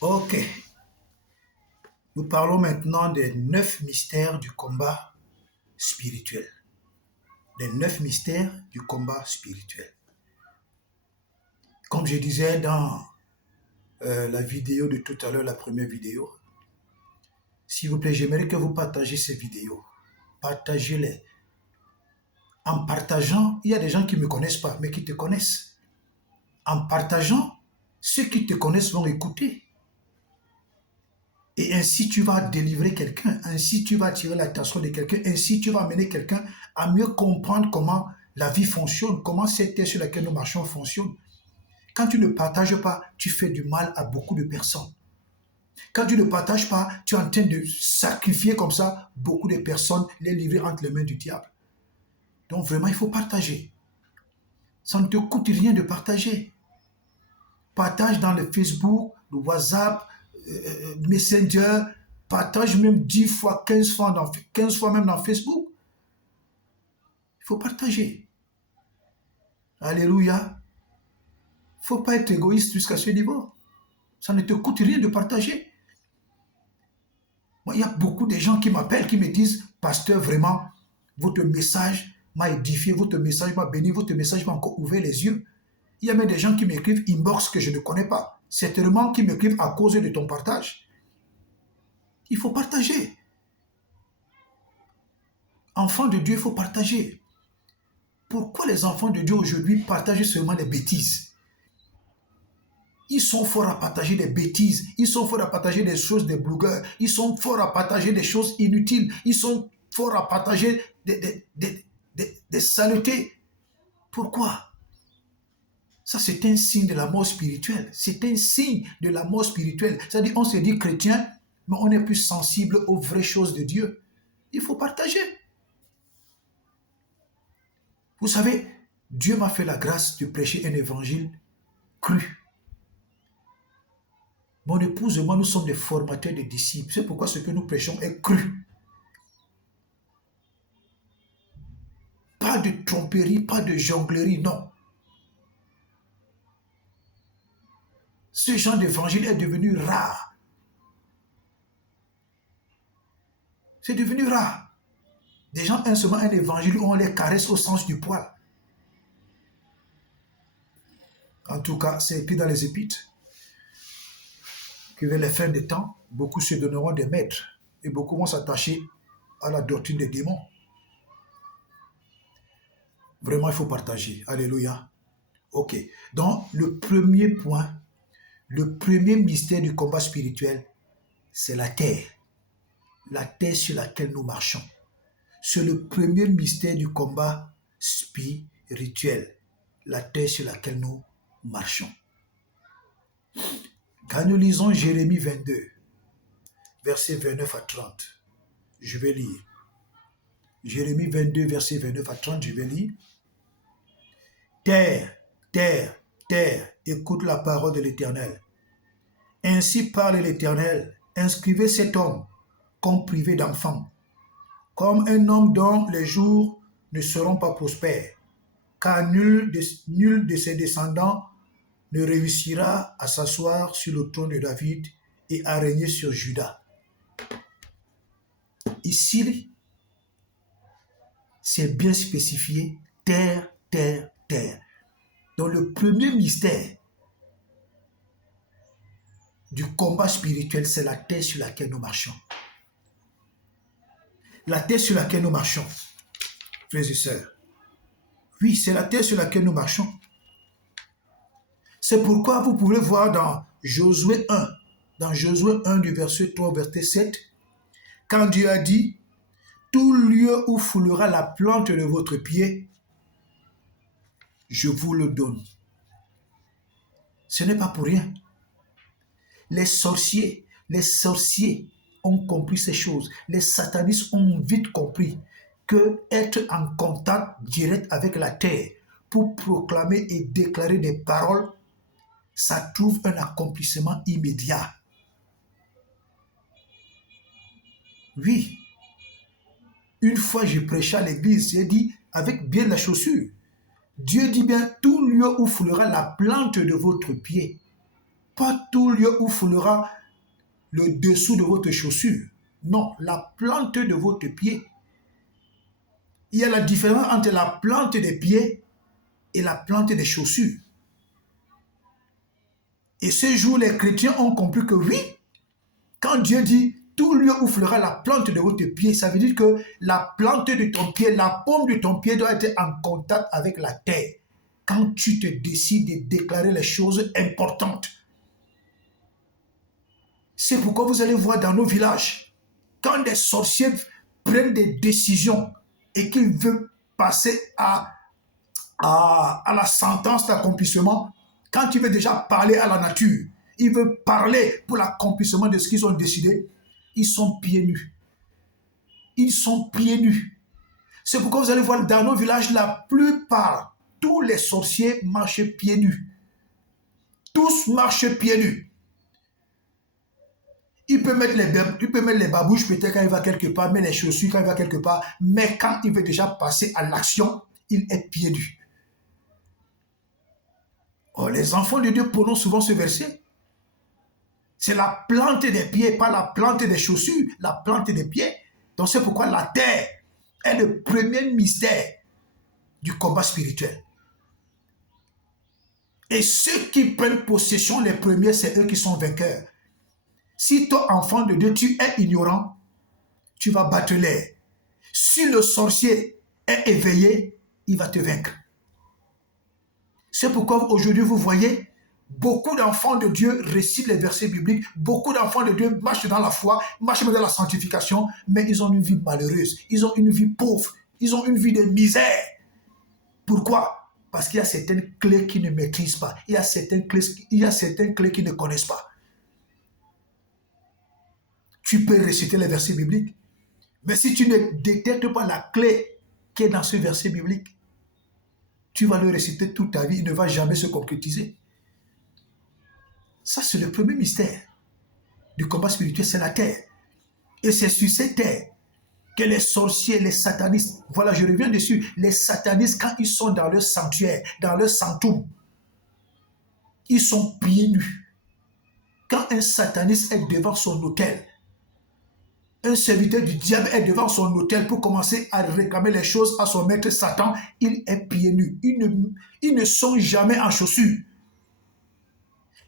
Ok, nous parlons maintenant des 9 mystères du combat spirituel. Les 9 mystères du combat spirituel. Comme je disais dans la vidéo de tout à l'heure, la première vidéo, s'il vous plaît, j'aimerais que vous partagiez ces vidéos. Partagez-les. En partageant, il y a des gens qui ne me connaissent pas, mais qui te connaissent. En partageant, ceux qui te connaissent vont écouter. Et ainsi, tu vas délivrer quelqu'un, ainsi, tu vas attirer l'attention de quelqu'un, ainsi, tu vas amener quelqu'un à mieux comprendre comment la vie fonctionne, comment cette terre sur laquelle nous marchons fonctionne. Quand tu ne partages pas, tu fais du mal à beaucoup de personnes. Quand tu ne partages pas, tu es en train de sacrifier comme ça beaucoup de personnes, les livrer entre les mains du diable. Donc vraiment, il faut partager. Ça ne te coûte rien de partager. Partage dans le Facebook, le WhatsApp, Messenger, partage même 10 fois, 15 fois, 15 fois même dans Facebook. Il faut partager. Alléluia. Il ne faut pas être égoïste jusqu'à ce niveau. Ça ne te coûte rien de partager. Moi, il y a beaucoup de gens qui m'appellent, qui me disent, pasteur, vraiment, votre message m'a édifié, votre message m'a béni, votre message m'a encore ouvert les yeux. Il y a même des gens qui m'écrivent inbox que je ne connais pas. Certainement qui m'écrivent à cause de ton partage. Il faut partager. Enfants de Dieu, il faut partager. Pourquoi les enfants de Dieu aujourd'hui partagent seulement les bêtises? Ils sont forts à partager des bêtises, ils sont forts à partager des choses des blogueurs, ils sont forts à partager des choses inutiles, ils sont forts à partager des saletés. Pourquoi? Ça, c'est un signe de la mort spirituelle. C'est un signe de la mort spirituelle. C'est-à-dire, on se dit chrétien, mais on est plus sensible aux vraies choses de Dieu. Il faut partager. Vous savez, Dieu m'a fait la grâce de prêcher un évangile cru. Mon épouse et moi, nous sommes des formateurs de disciples. C'est pourquoi ce que nous prêchons est cru. Pas de tromperie, pas de jonglerie, non. Ce genre d'évangile est devenu rare. C'est devenu rare. Des gens aiment seulement un évangile où on les caresse au sens du poil. En tout cas, c'est écrit dans les Épîtres que vers les fins des temps, beaucoup se donneront des maîtres et beaucoup vont s'attacher à la doctrine des démons. Vraiment, il faut partager. Alléluia. Ok. Donc, le premier point, le premier mystère du combat spirituel, c'est la terre. La terre sur laquelle nous marchons. C'est le premier mystère du combat spirituel. La terre sur laquelle nous marchons. Quand nous lisons Jérémie 22, versets 29 à 30, je vais lire. Jérémie 22, versets 29 à 30, je vais lire. Terre, terre, terre, écoute la parole de l'Éternel. Ainsi parle l'Éternel, inscrivez cet homme comme privé d'enfant, comme un homme dont les jours ne seront pas prospères, car nul de ses descendants ne réussira à s'asseoir sur le trône de David et à régner sur Juda. Ici, c'est bien spécifié, terre, terre, terre. Donc le premier mystère du combat spirituel, c'est la terre sur laquelle nous marchons. La terre sur laquelle nous marchons, frères et sœurs. Oui, c'est la terre sur laquelle nous marchons. C'est pourquoi vous pouvez voir dans Josué 1 du verset 3 au verset 7, quand Dieu a dit, tout lieu où foulera la plante de votre pied, je vous le donne. Ce n'est pas pour rien. Les sorciers ont compris ces choses. Les satanistes ont vite compris que être en contact direct avec la terre pour proclamer et déclarer des paroles, ça trouve un accomplissement immédiat. Oui. Une fois, je prêchais à l'église, j'ai dit, avec bien la chaussure, Dieu dit bien, tout lieu où foulera la plante de votre pied, pas tout lieu où foulera le dessous de votre chaussure. Non, la plante de votre pied. Il y a la différence entre la plante des pieds et la plante des chaussures. Et ce jour, les chrétiens ont compris que oui, quand Dieu dit tout lieu où fleura la plante de votre pied, ça veut dire que la plante de ton pied, la paume de ton pied doit être en contact avec la terre. Quand tu te décides de déclarer les choses importantes. C'est pourquoi vous allez voir dans nos villages, quand des sorciers prennent des décisions et qu'ils veulent passer à la sentence d'accomplissement, quand ils veulent déjà parler à la nature, ils veulent parler pour l'accomplissement de ce qu'ils ont décidé, ils sont pieds nus. Ils sont pieds nus. C'est pourquoi vous allez voir dans nos villages, la plupart, tous les sorciers marchent pieds nus. Tous marchent pieds nus. Il peut mettre les babouches peut-être quand il va quelque part, mettre les chaussures quand il va quelque part, mais quand il veut déjà passer à l'action, il est pieds nus. Oh, les enfants de Dieu prononcent souvent ce verset. C'est la plante des pieds, pas la plante des chaussures, la plante des pieds. Donc c'est pourquoi la terre est le premier mystère du combat spirituel. Et ceux qui prennent possession les premiers, c'est eux qui sont vainqueurs. Si toi, enfant de Dieu, tu es ignorant, tu vas battre l'air. Si le sorcier est éveillé, il va te vaincre. C'est pourquoi aujourd'hui, vous voyez, beaucoup d'enfants de Dieu récitent les versets bibliques, beaucoup d'enfants de Dieu marchent dans la foi, marchent dans la sanctification, mais ils ont une vie malheureuse, ils ont une vie pauvre, ils ont une vie de misère. Pourquoi? Parce qu'il y a certaines clés qu'ils ne maîtrisent pas, il y a certaines clés qu'ils ne connaissent pas. Tu peux réciter les versets bibliques, mais si tu ne détectes pas la clé qui est dans ce verset biblique, tu vas le réciter toute ta vie, il ne va jamais se concrétiser. Ça, c'est le premier mystère du combat spirituel, c'est la terre. Et c'est sur cette terre que les sorciers, les satanistes, voilà, je reviens dessus, les satanistes, quand ils sont dans leur sanctuaire, dans leur sanctum, ils sont pieds nus. Quand un sataniste est devant son autel, un serviteur du diable est devant son autel pour commencer à réclamer les choses à son maître Satan, il est pieds nus. Ils ne sont jamais en chaussures.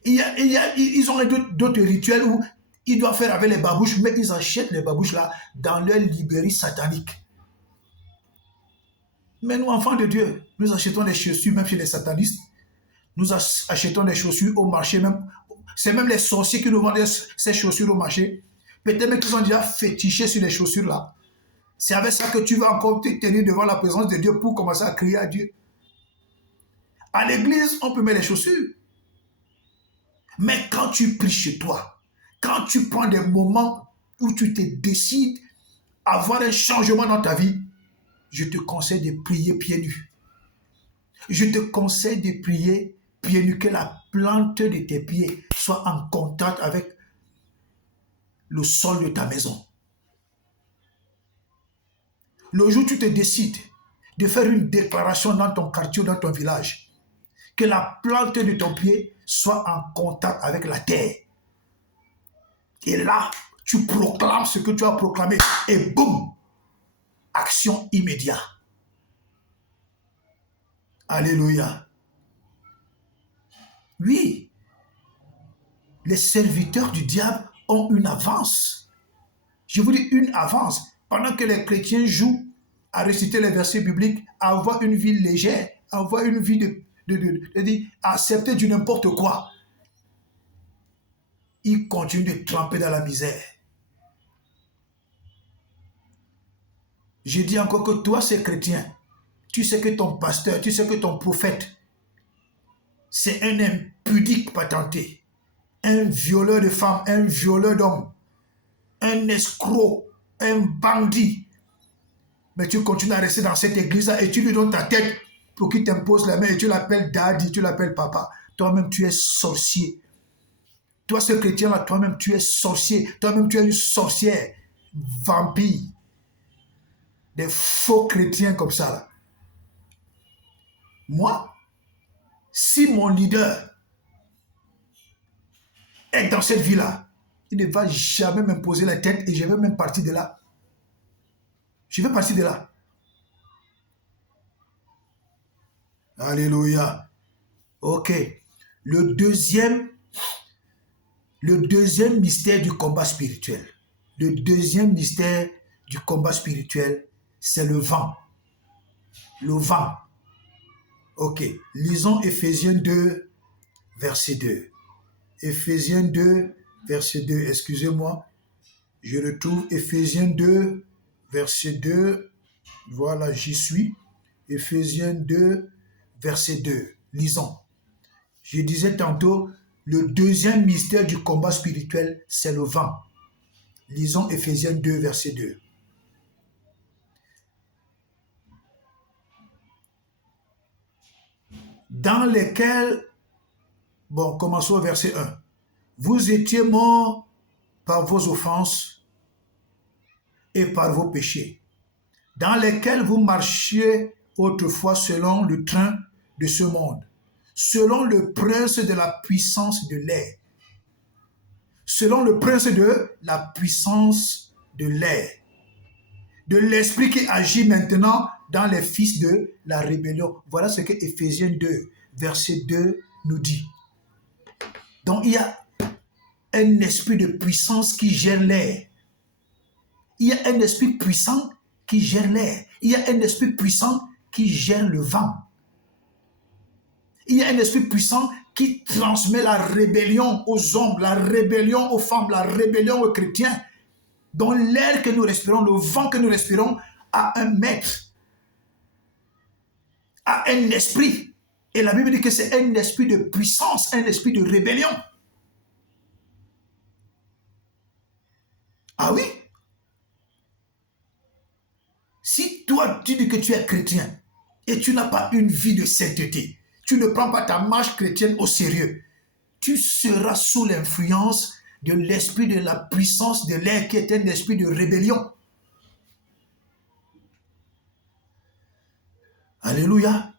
Ils ont d'autres rituels où ils doivent faire avec les babouches, mais ils achètent les babouches là dans leur librairie satanique. Mais nous, enfants de Dieu, nous achetons des chaussures même chez les satanistes. Nous achetons des chaussures au marché même. C'est même les sorciers qui nous vendent ces chaussures au marché. Peut-être même qu'ils ont déjà fétiché sur les chaussures là. C'est avec ça que tu vas encore te tenir devant la présence de Dieu pour commencer à crier à Dieu. À l'église, on peut mettre les chaussures. Mais quand tu pries chez toi, quand tu prends des moments où tu te décides à avoir un changement dans ta vie, je te conseille de prier pieds nus. Je te conseille de prier pieds nus, que la plante de tes pieds soit en contact avec le sol de ta maison. Le jour où tu te décides de faire une déclaration dans ton quartier ou dans ton village, que la plante de ton pied soit en contact avec la terre. Et là, tu proclames ce que tu as proclamé. Et boum, action immédiate. Alléluia. Oui, les serviteurs du diable ont une avance. Je vous dis une avance. Pendant que les chrétiens jouent à réciter les versets bibliques, à avoir une vie légère, à avoir une vie à accepter du n'importe quoi, ils continuent de tremper dans la misère. Je dis encore que toi, c'est chrétien. Tu sais que ton pasteur, tu sais que ton prophète, c'est un impudique patenté, un violeur de femmes, un violeur d'hommes, un escroc, un bandit. Mais tu continues à rester dans cette église-là et tu lui donnes ta tête pour qu'il t'impose la main et tu l'appelles daddy, tu l'appelles papa. Toi-même, tu es sorcier. Toi, ce chrétien-là, toi-même, tu es sorcier. Toi-même, tu es une sorcière, vampire. Des faux chrétiens comme ça, là. Moi, si mon leader être dans cette vie-là, il ne va jamais m'imposer la tête et je vais même partir de là. Je vais partir de là. Alléluia. Ok. Le deuxième mystère du combat spirituel. Le deuxième mystère du combat spirituel, c'est le vent. Le vent. Ok. Lisons Éphésiens 2, verset 2. Éphésiens 2, verset 2. Excusez-moi. Je retrouve Éphésiens 2, verset 2. Voilà, j'y suis. Éphésiens 2, verset 2. Lisons. Je disais tantôt, le deuxième mystère du combat spirituel, c'est le vent. Lisons Éphésiens 2, verset 2. Dans lesquels, bon, commençons au verset 1. Vous étiez morts par vos offenses et par vos péchés, dans lesquels vous marchiez autrefois selon le train de ce monde, selon le prince de la puissance de l'air, selon le prince de la puissance de l'air, de l'esprit qui agit maintenant dans les fils de la rébellion. Voilà ce que Éphésiens 2, verset 2 nous dit. Donc il y a un esprit de puissance qui gère l'air. Il y a un esprit puissant qui gère l'air. Il y a un esprit puissant qui gère le vent. Il y a un esprit puissant qui transmet la rébellion aux hommes, la rébellion aux femmes, la rébellion aux chrétiens. Dans l'air que nous respirons, le vent que nous respirons a un maître, a un esprit. Et la Bible dit que c'est un esprit de puissance, un esprit de rébellion. Ah oui? Si toi tu dis que tu es chrétien et tu n'as pas une vie de sainteté, tu ne prends pas ta marche chrétienne au sérieux, tu seras sous l'influence de l'esprit de la puissance de l'air qui est un esprit de rébellion. Alléluia.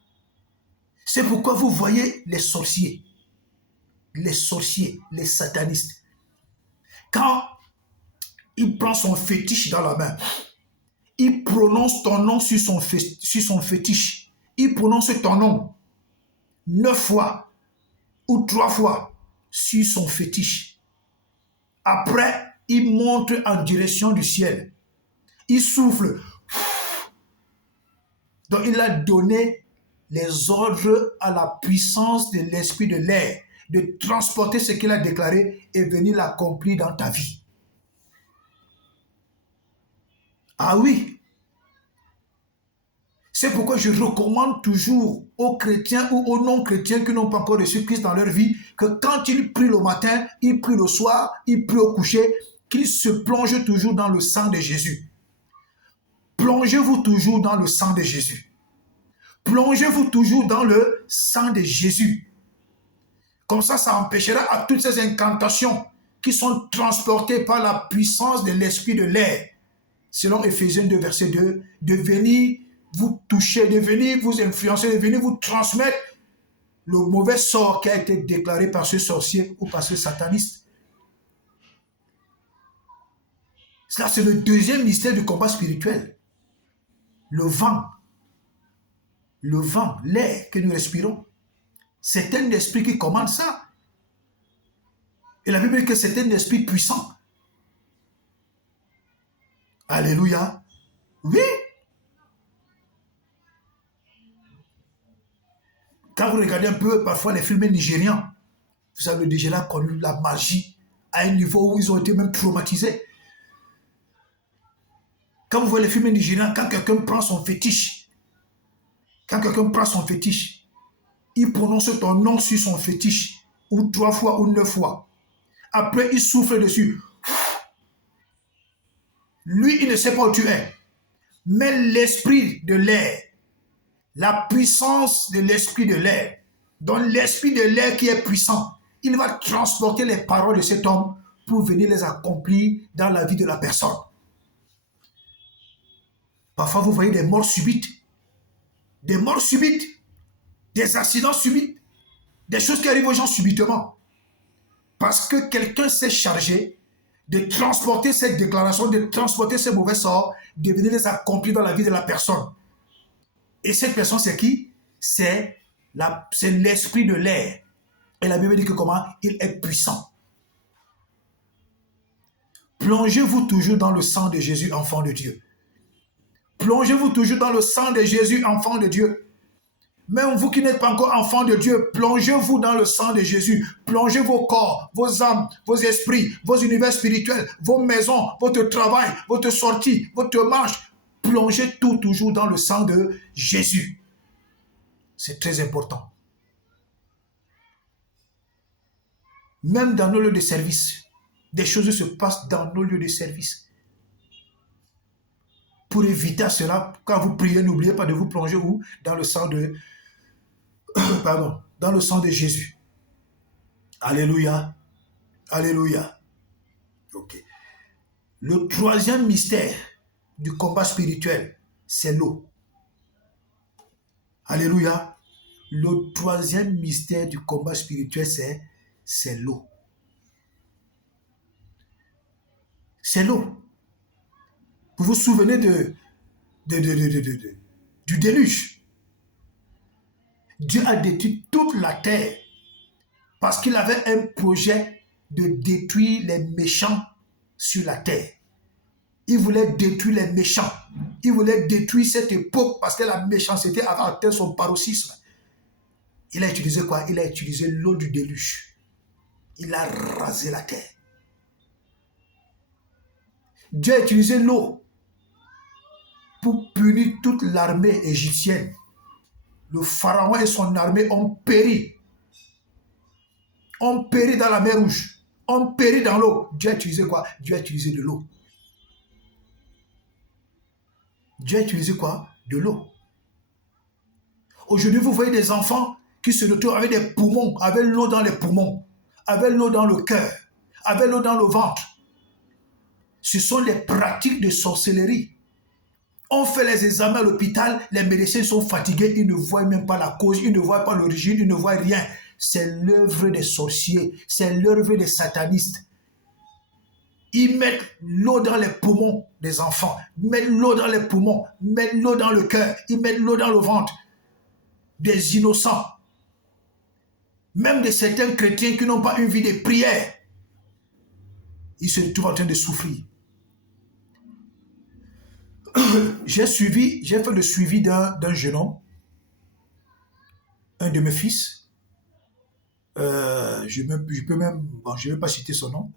C'est pourquoi vous voyez les sorciers, les satanistes. Quand il prend son fétiche dans la main, il prononce ton nom sur son fétiche. Il prononce ton nom 9 fois ou 3 fois sur son fétiche. Après, il monte en direction du ciel. Il souffle. Donc, il a donné les ordres à la puissance de l'esprit de l'air de transporter ce qu'il a déclaré et venir l'accomplir dans ta vie. Ah oui. C'est pourquoi je recommande toujours aux chrétiens ou aux non-chrétiens qui n'ont pas encore reçu Christ dans leur vie que quand ils prient le matin, ils prient le soir, ils prient au coucher, qu'ils se plongent toujours dans le sang de Jésus. Plongez-vous toujours dans le sang de Jésus. Plongez-vous toujours dans le sang de Jésus. Comme ça empêchera à toutes ces incantations qui sont transportées par la puissance de l'esprit de l'air, selon Éphésiens 2, verset 2, de venir vous toucher, de venir vous influencer, de venir vous transmettre le mauvais sort qui a été déclaré par ce sorcier ou par ce sataniste. Cela, c'est le deuxième mystère du combat spirituel. Le vent, l'air que nous respirons, c'est un esprit qui commande ça. Et la Bible dit que c'est un esprit puissant. Alléluia. Oui. Quand vous regardez un peu parfois les films nigérians, vous savez, le Nigeria a connu la magie à un niveau où ils ont été même traumatisés. Quand vous voyez les films nigérians, quand quelqu'un prend son fétiche, il prononce ton nom sur son fétiche, ou 3 fois ou 9 fois. Après, il souffle dessus. Lui, il ne sait pas où tu es. Mais l'esprit de l'air, la puissance de l'esprit de l'air, dans l'esprit de l'air qui est puissant, il va transporter les paroles de cet homme pour venir les accomplir dans la vie de la personne. Parfois, vous voyez des morts subites, des accidents subites, des choses qui arrivent aux gens subitement. Parce que quelqu'un s'est chargé de transporter cette déclaration, de transporter ce mauvais sort, de venir les accomplir dans la vie de la personne. Et cette personne, c'est qui? C'est l'esprit de l'air. Et la Bible dit que comment? Il est puissant. Plongez-vous toujours dans le sang de Jésus, enfant de Dieu. Plongez-vous toujours dans le sang de Jésus, enfant de Dieu. Même vous qui n'êtes pas encore enfant de Dieu, plongez-vous dans le sang de Jésus. Plongez vos corps, vos âmes, vos esprits, vos univers spirituels, vos maisons, votre travail, votre sortie, votre marche. Plongez tout toujours dans le sang de Jésus. C'est très important. Même dans nos lieux de service, des choses se passent dans nos lieux de service. Pour éviter cela, quand vous priez, n'oubliez pas de vous plonger où? Dans le sang de... Pardon, dans le sang de Jésus. Alléluia. Alléluia. Ok. Le troisième mystère du combat spirituel, c'est l'eau. Alléluia. Le troisième mystère du combat spirituel, c'est l'eau. C'est l'eau. Vous vous souvenez du déluge. Dieu a détruit toute la terre parce qu'il avait un projet de détruire les méchants sur la terre. Il voulait détruire les méchants. Il voulait détruire cette époque parce que la méchanceté avait atteint son paroxysme. Il a utilisé quoi? Il a utilisé l'eau du déluge. Il a rasé la terre. Dieu a utilisé l'eau pour punir toute l'armée égyptienne. Le pharaon et son armée ont péri. Ont péri dans la mer Rouge. Ont péri dans l'eau. Dieu a utilisé quoi? Dieu a utilisé de l'eau. Dieu a utilisé quoi? De l'eau. Aujourd'hui, vous voyez des enfants qui se retrouvent avec des poumons, avec l'eau dans les poumons, avec l'eau dans le cœur, avec l'eau dans le ventre. Ce sont les pratiques de sorcellerie. On fait les examens à l'hôpital, les médecins sont fatigués, ils ne voient même pas la cause, ils ne voient pas l'origine, ils ne voient rien. C'est l'œuvre des sorciers, c'est l'œuvre des satanistes. Ils mettent l'eau dans les poumons des enfants, mettent l'eau dans les poumons, mettent l'eau dans le cœur, ils mettent l'eau dans le ventre des innocents. Même de certains chrétiens qui n'ont pas une vie de prière, ils se trouvent en train de souffrir. J'ai fait le suivi d'un jeune homme, un de mes fils. Je ne vais pas citer son nom.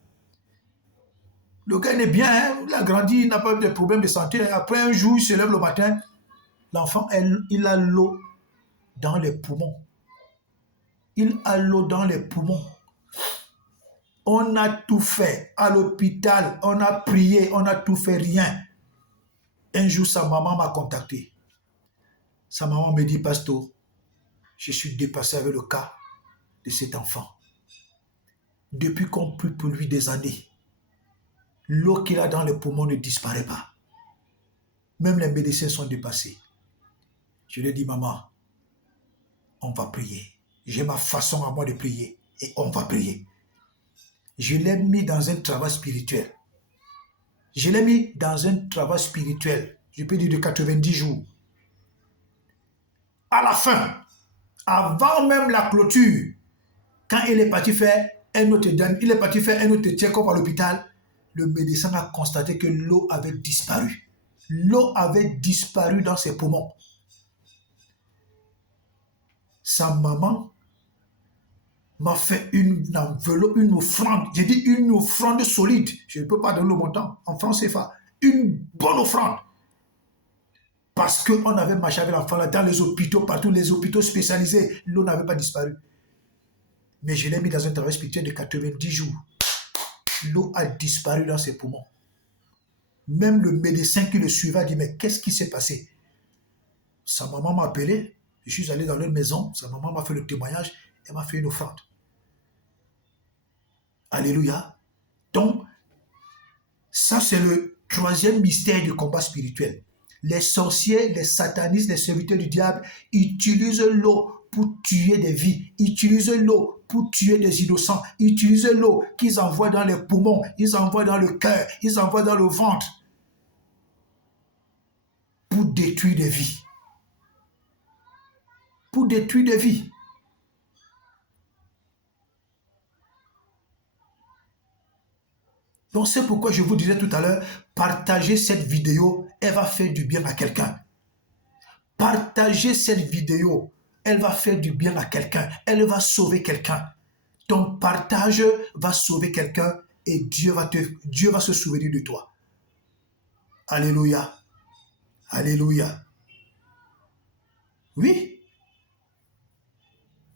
Le gars est bien, hein? Il a grandi, il n'a pas eu de problème de santé. Après un jour, il se lève le matin, l'enfant, il a l'eau dans les poumons. Il a l'eau dans les poumons. On a tout fait à l'hôpital, on a prié, on a tout fait, rien. Un jour, sa maman m'a contacté. Sa maman me dit, pasteur, je suis dépassé avec le cas de cet enfant. Depuis qu'on prie pour lui des années, l'eau qu'il a dans les poumons ne disparaît pas. Même les médecins sont dépassés. Je lui ai dit, maman, on va prier. J'ai ma façon à moi de prier et on va prier. Je l'ai mis dans un travail spirituel. Je l'ai mis dans un travail spirituel. Je peux dire de 90 jours. À la fin, avant même la clôture, quand il est parti faire un autre check-up à l'hôpital, le médecin a constaté que l'eau avait disparu. L'eau avait disparu dans ses poumons. Sa maman m'a fait une enveloppe, une offrande. J'ai dit une offrande solide. Je ne peux pas donner le montant en francs CFA. Une bonne offrande. Parce qu'on avait marché avec l'enfant là dans les hôpitaux, partout les hôpitaux spécialisés, l'eau n'avait pas disparu. Mais je l'ai mis dans un travail spirituel de 90 jours. L'eau a disparu dans ses poumons. Même le médecin qui le suivait a dit, mais qu'est-ce qui s'est passé? Sa maman m'a appelé. Je suis allé dans leur maison. Sa maman m'a fait le témoignage. Elle m'a fait une offrande. Alléluia. Donc, ça c'est le troisième mystère du combat spirituel. Les sorciers, les satanistes, les serviteurs du diable utilisent l'eau pour tuer des vies, utilisent l'eau pour tuer des innocents. Ils utilisent l'eau qu'ils envoient dans les poumons, ils envoient dans le cœur, ils envoient dans le ventre pour détruire des vies. Pour détruire des vies. Donc c'est pourquoi je vous disais tout à l'heure, partagez cette vidéo, elle va faire du bien à quelqu'un. Partagez cette vidéo, elle va faire du bien à quelqu'un, elle va sauver quelqu'un. Ton partage va sauver quelqu'un et Dieu va se souvenir de toi. Alléluia. Alléluia. Oui.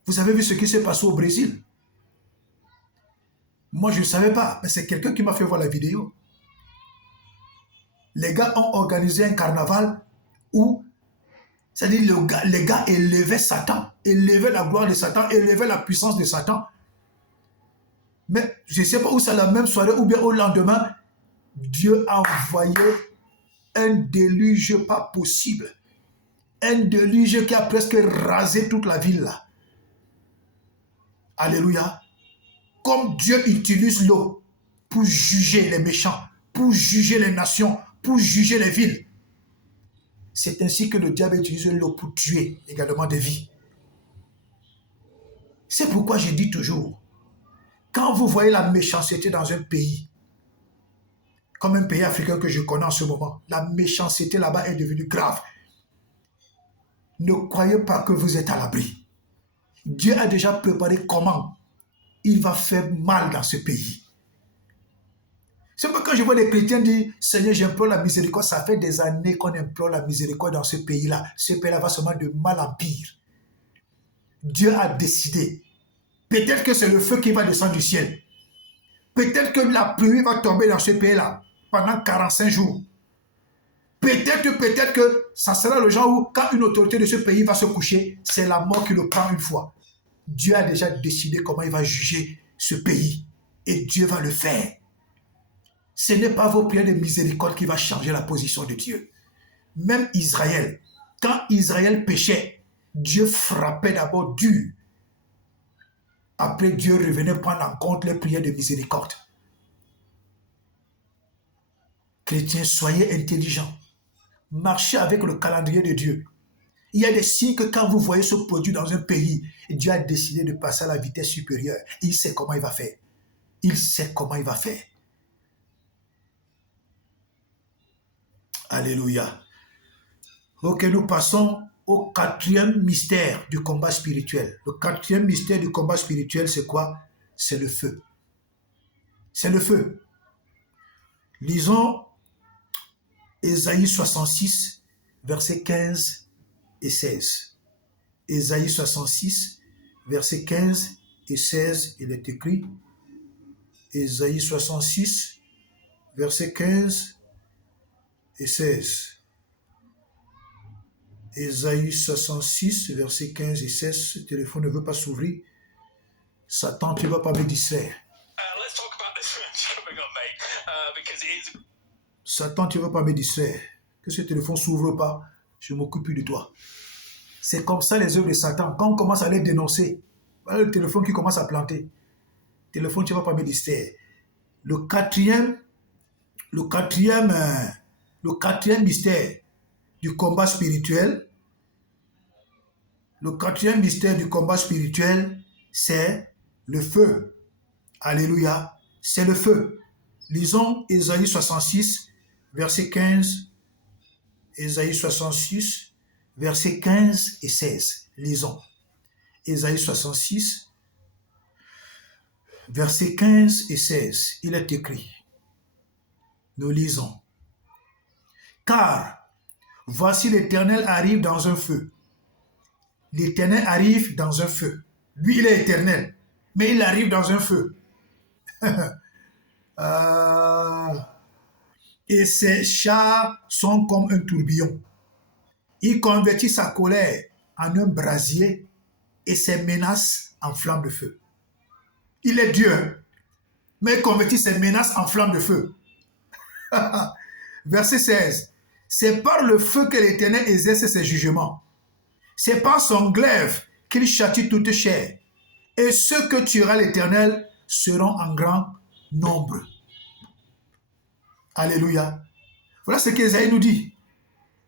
Vous avez vu ce qui s'est passé au Brésil? Moi, je ne savais pas, mais c'est quelqu'un qui m'a fait voir la vidéo. Les gars ont organisé un carnaval où, c'est-à-dire les gars élevaient Satan, élevaient la gloire de Satan, élevaient la puissance de Satan. Mais je ne sais pas où c'est la même soirée ou bien au lendemain, Dieu a envoyé un déluge pas possible. Un déluge qui a presque rasé toute la ville là. Alléluia. Comme Dieu utilise l'eau pour juger les méchants, pour juger les nations, pour juger les villes. C'est ainsi que le diable utilise l'eau pour tuer également des vies. C'est pourquoi je dis toujours, quand vous voyez la méchanceté dans un pays, comme un pays africain que je connais en ce moment, la méchanceté là-bas est devenue grave. Ne croyez pas que vous êtes à l'abri. Dieu a déjà préparé comment il va faire mal dans ce pays. C'est pourquoi quand je vois les chrétiens dire « Seigneur, j'implore la miséricorde », ça fait des années qu'on implore la miséricorde dans ce pays-là. Ce pays-là va seulement de mal en pire. Dieu a décidé. Peut-être que c'est le feu qui va descendre du ciel. Peut-être que la pluie va tomber dans ce pays-là pendant 45 jours. Peut-être que ça sera le genre où, quand une autorité de ce pays va se coucher, c'est la mort qui le prend une fois. Dieu a déjà décidé comment il va juger ce pays. Et Dieu va le faire. Ce n'est pas vos prières de miséricorde qui va changer la position de Dieu. Même Israël, quand Israël péchait, Dieu frappait d'abord dur. Après, Dieu revenait prendre en compte les prières de miséricorde. Chrétiens, soyez intelligents. Marchez avec le calendrier de Dieu. Il y a des signes que quand vous voyez ce produit dans un pays, Dieu a décidé de passer à la vitesse supérieure. Il sait comment il va faire. Il sait comment il va faire. Alléluia. Ok, nous passons au quatrième mystère du combat spirituel. Le quatrième mystère du combat spirituel, c'est quoi? C'est le feu. C'est le feu. Lisons Ésaïe 66, versets 15 et 16. Ésaïe 66, versets 15 et 16, il est écrit. Ésaïe 66, versets 15 et 16. Ésaïe 66, versets 15 et 16. Ce téléphone ne veut pas s'ouvrir. Satan, tu ne vas pas me distraire. Satan, tu ne vas pas me distraire. Que ce téléphone ne s'ouvre pas, je ne m'occupe plus de toi. C'est comme ça les œuvres de Satan. Quand on commence à les dénoncer, voilà le téléphone qui commence à planter. Téléphone, tu ne vas pas me distraire. Le quatrième mystère du combat spirituel, c'est le feu. Alléluia. C'est le feu. Lisons Ésaïe 66, verset 15. Ésaïe 66, versets 15 et 16. Lisons. Ésaïe 66, versets 15 et 16. Il est écrit. Nous lisons. Car voici l'Éternel arrive dans un feu. L'Éternel arrive dans un feu. Lui, il est éternel, mais il arrive dans un feu. Et ses chars sont comme un tourbillon. Il convertit sa colère en un brasier et ses menaces en flamme de feu. Il est Dieu, mais il convertit ses menaces en flamme de feu. Verset 16. C'est par le feu que l'Éternel exerce ses jugements. C'est par son glaive qu'il châtie toute chair. Et ceux que tuera l'Éternel seront en grand nombre. Alléluia. Voilà ce qu'Ésaïe nous dit.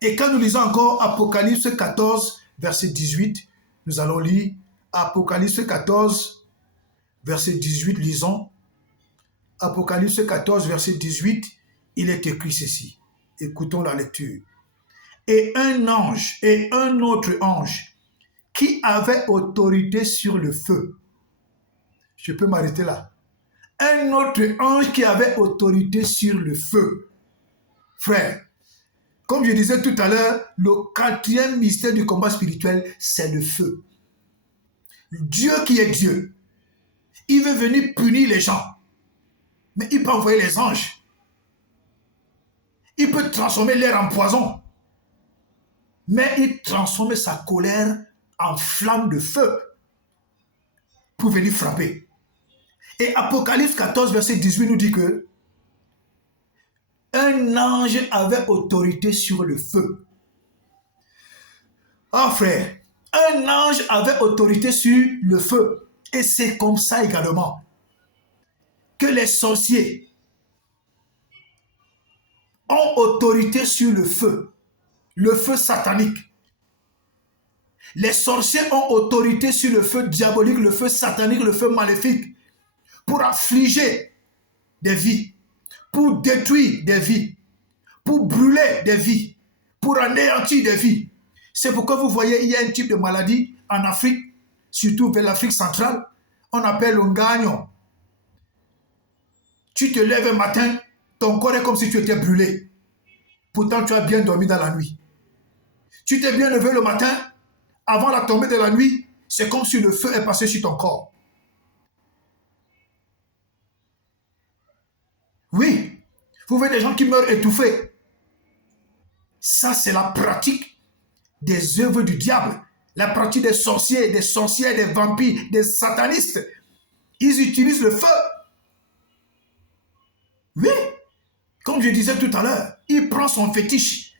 Et quand nous lisons encore Apocalypse 14, verset 18, nous allons lire Apocalypse 14, verset 18, lisons. Apocalypse 14, verset 18, il est écrit ceci. Écoutons la lecture. Et un ange et un autre ange qui avait autorité sur le feu. Je peux m'arrêter là. Un autre ange qui avait autorité sur le feu. Frère, comme je disais tout à l'heure, le quatrième mystère du combat spirituel, c'est le feu. Dieu qui est Dieu, il veut venir punir les gens, mais il peut envoyer les anges. Il peut transformer l'air en poison, mais il transforme sa colère en flamme de feu pour venir frapper. Et Apocalypse 14, verset 18 nous dit que un ange avait autorité sur le feu. Oh frère, un ange avait autorité sur le feu. Et c'est comme ça également que les sorciers ont autorité sur le feu satanique. Les sorciers ont autorité sur le feu diabolique, le feu satanique, le feu maléfique, pour affliger des vies, pour détruire des vies, pour brûler des vies, pour anéantir des vies. C'est pourquoi vous voyez, il y a un type de maladie en Afrique, surtout vers l'Afrique centrale, on appelle le ngagnon. Tu te lèves un matin, ton corps est comme si tu étais brûlé. Pourtant, tu as bien dormi dans la nuit. Tu t'es bien levé le matin, avant la tombée de la nuit, c'est comme si le feu est passé sur ton corps. Oui, vous voyez des gens qui meurent étouffés. Ça, c'est la pratique des œuvres du diable, la pratique des sorciers, des sorcières, des vampires, des satanistes. Ils utilisent le feu. Oui, comme je disais tout à l'heure, il prend son fétiche.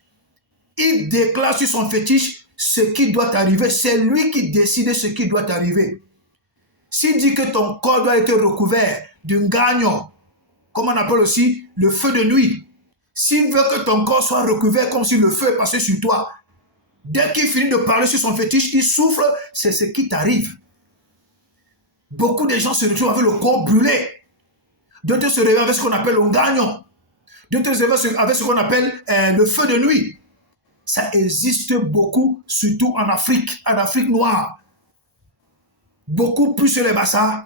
Il déclare sur son fétiche ce qui doit arriver. C'est lui qui décide ce qui doit arriver. S'il dit que ton corps doit être recouvert d'un gagnon, comme on appelle aussi le feu de nuit, s'il veut que ton corps soit recouvert comme si le feu est passé sur toi, dès qu'il finit de parler sur son fétiche, il souffle, c'est ce qui t'arrive. Beaucoup de gens se retrouvent avec le corps brûlé. D'autres se réveillent avec ce qu'on appelle le gagnon. D'autres se réveillent avec ce qu'on appelle le feu de nuit. Ça existe beaucoup, surtout en Afrique noire. Beaucoup plus sur les bassins.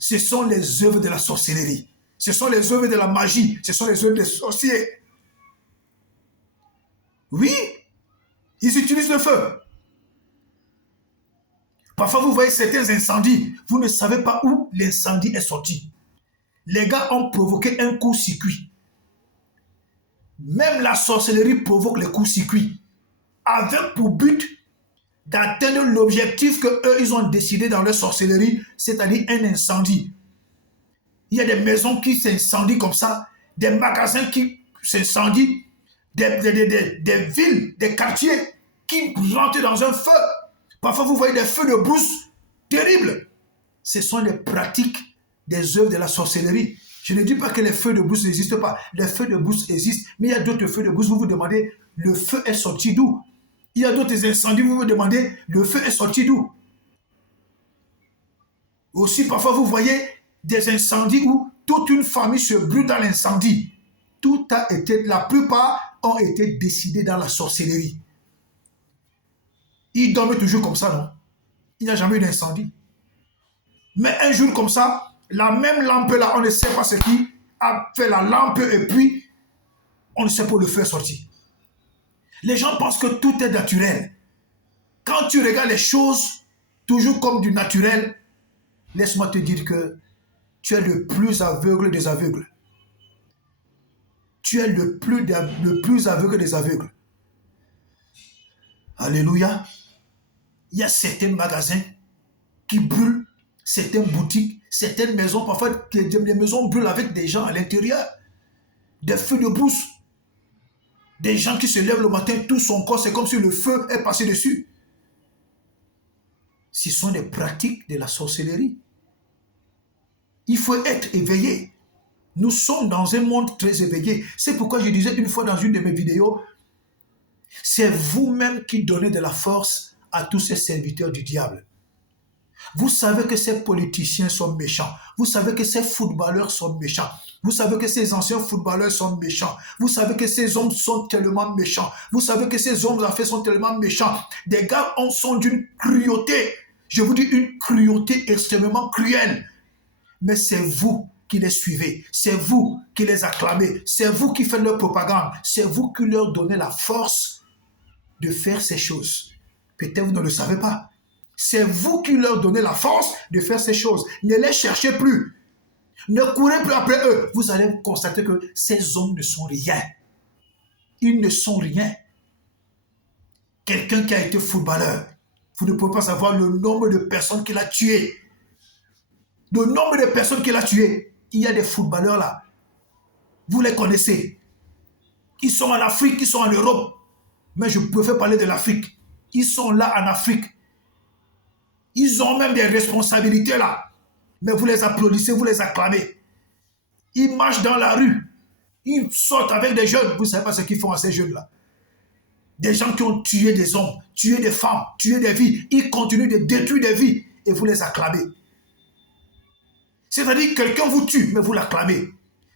Ce sont les œuvres de la sorcellerie. Ce sont les œuvres de la magie. Ce sont les œuvres des sorciers. Oui, ils utilisent le feu. Parfois, vous voyez certains incendies. Vous ne savez pas où l'incendie est sorti. Les gars ont provoqué un court-circuit. Même la sorcellerie provoque les courts-circuits. Avec pour but d'atteindre l'objectif qu'eux, ils ont décidé dans leur sorcellerie, c'est-à-dire un incendie. Il y a des maisons qui s'incendient comme ça, des magasins qui s'incendient, des villes, des quartiers qui rentrent dans un feu. Parfois, vous voyez des feux de brousse terribles. Ce sont les pratiques des œuvres de la sorcellerie. Je ne dis pas que les feux de brousse n'existent pas. Les feux de brousse existent, mais il y a d'autres feux de brousse. Vous vous demandez, le feu est sorti d'où? Il y a d'autres incendies, vous vous demandez, le feu est sorti d'où? Aussi, parfois, vous voyez des incendies où toute une famille se brûle dans l'incendie. La plupart ont été décidés dans la sorcellerie. Ils dorment toujours comme ça, non? Il n'y a jamais eu d'incendie. Mais un jour comme ça, la même lampe là, on ne sait pas ce qui a fait la lampe et puis on ne sait pas où le feu est sorti. Les gens pensent que tout est naturel. Quand tu regardes les choses toujours comme du naturel, laisse-moi te dire que tu es le plus aveugle des aveugles. Tu es le plus aveugle des aveugles. Alléluia. Il y a certains magasins qui brûlent, certaines boutiques, certaines maisons, parfois les maisons brûlent avec des gens à l'intérieur, des feux de brousse, des gens qui se lèvent le matin, tout son corps, c'est comme si le feu est passé dessus. Ce sont des pratiques de la sorcellerie. Il faut être éveillé. Nous sommes dans un monde très éveillé. C'est pourquoi je disais une fois dans une de mes vidéos, c'est vous-même qui donnez de la force à tous ces serviteurs du diable. Vous savez que ces politiciens sont méchants. Vous savez que ces footballeurs sont méchants. Vous savez que ces anciens footballeurs sont méchants. Vous savez que ces hommes sont tellement méchants. Vous savez que ces hommes d'affaires sont tellement méchants. Des gars sont d'une cruauté. Je vous dis une cruauté extrêmement cruelle. Mais c'est vous qui les suivez. C'est vous qui les acclamez. C'est vous qui faites leur propagande. C'est vous qui leur donnez la force de faire ces choses. Peut-être vous ne le savez pas. C'est vous qui leur donnez la force de faire ces choses. Ne les cherchez plus. Ne courez plus après eux. Vous allez constater que ces hommes ne sont rien. Ils ne sont rien. Quelqu'un qui a été footballeur, vous ne pouvez pas savoir le nombre de personnes qu'il a tuées. Le nombre de personnes qu'il a tuées. Il y a des footballeurs là. Vous les connaissez. Ils sont en Afrique, ils sont en Europe. Mais je préfère parler de l'Afrique. Ils sont là en Afrique. Ils ont même des responsabilités là. Mais vous les applaudissez, vous les acclamez. Ils marchent dans la rue. Ils sortent avec des jeunes. Vous ne savez pas ce qu'ils font à ces jeunes-là. Des gens qui ont tué des hommes, tué des femmes, tué des vies. Ils continuent de détruire des vies et vous les acclamez. C'est-à-dire que quelqu'un vous tue, mais vous l'acclamez.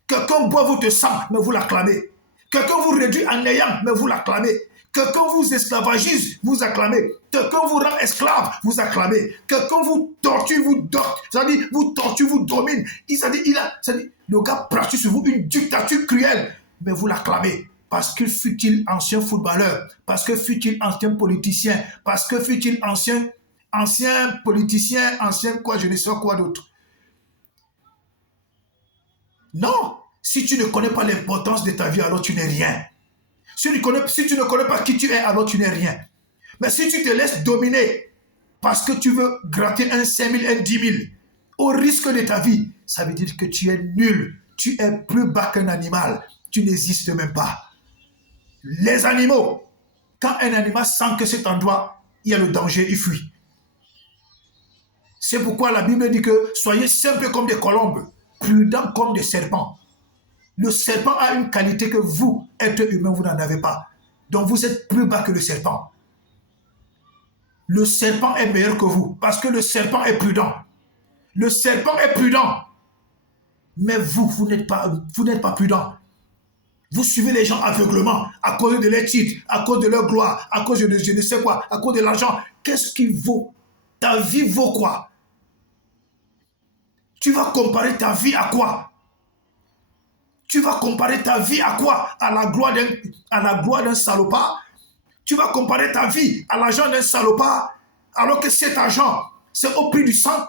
Quelqu'un boit votre sang, mais vous l'acclamez. Quelqu'un vous réduit en néant, mais vous l'acclamez. Quelqu'un vous esclavagise, vous acclamez. Quelqu'un vous rend esclave, vous acclamez. Quelqu'un vous torture, vous docte. C'est-à-dire, vous torture, vous domine. Le gars pratique sur vous une dictature cruelle, mais vous l'acclamez. Parce que fut-il ancien footballeur, parce que fut-il ancien politicien, parce que fut-il ancien politicien, ancien quoi, je ne sais quoi d'autre. Non, si tu ne connais pas l'importance de ta vie, alors tu n'es rien. Si tu ne connais pas qui tu es, alors tu n'es rien. Mais si tu te laisses dominer parce que tu veux gratter un 5 000, un 10 000, au risque de ta vie, ça veut dire que tu es nul. Tu es plus bas qu'un animal. Tu n'existes même pas. Les animaux, quand un animal sent que cet endroit, il y a le danger, il fuit. C'est pourquoi la Bible dit que soyez simples comme des colombes, prudents comme des serpents. Le serpent a une qualité que vous, êtres humains, vous n'en avez pas. Donc vous êtes plus bas que le serpent. Le serpent est meilleur que vous parce que le serpent est prudent. Le serpent est prudent. Mais vous n'êtes pas prudent. Vous suivez les gens aveuglement à cause de leurs titres, à cause de leur gloire, à cause de je ne sais quoi, à cause de l'argent. Qu'est-ce qui vaut? Ta vie vaut quoi? Tu vas comparer ta vie à quoi? Tu vas comparer ta vie à quoi? À la gloire d'un salopard? Tu vas comparer ta vie à l'argent d'un salopard alors que cet argent, c'est au prix du sang?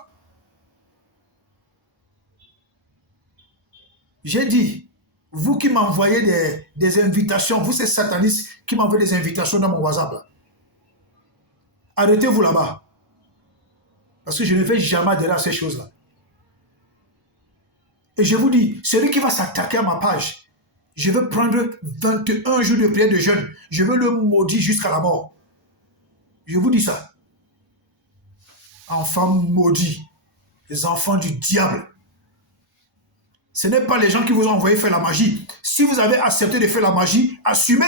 J'ai dit, vous qui m'envoyez des invitations, vous ces satanistes qui m'envoient des invitations dans mon WhatsApp, là, arrêtez-vous là-bas. Parce que je ne vais jamais adhérer à ces choses-là. Et je vous dis, celui qui va s'attaquer à ma page, je vais prendre 21 jours de prière de jeûne. Je vais le maudire jusqu'à la mort. Je vous dis ça. Enfants maudits, les enfants du diable. Ce n'est pas les gens qui vous ont envoyé faire la magie. Si vous avez accepté de faire la magie, assumez.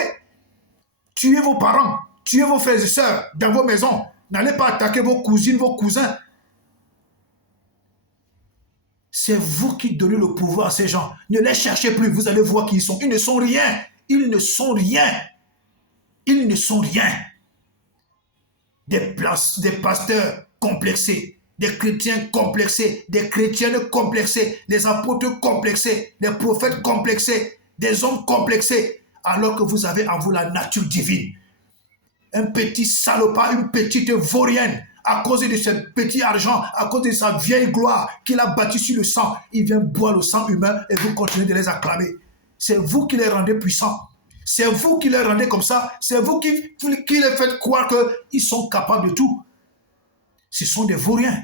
Tuez vos parents, tuez vos frères et sœurs dans vos maisons. N'allez pas attaquer vos cousines, vos cousins. C'est vous qui donnez le pouvoir à ces gens. Ne les cherchez plus, vous allez voir qui ils sont. Ils ne sont rien. Ils ne sont rien. Ils ne sont rien. Des pasteurs complexés, des chrétiens complexés, des chrétiennes complexées, des apôtres complexés, des prophètes complexés, des hommes complexés, alors que vous avez en vous la nature divine. Un petit salopard, une petite vaurienne, à cause de ce petit argent, à cause de sa vieille gloire qu'il a bâtie sur le sang, il vient boire le sang humain et vous continuez de les acclamer. C'est vous qui les rendez puissants. C'est vous qui les rendez comme ça. C'est vous qui les faites croire qu'ils sont capables de tout. Ce sont des vauriens.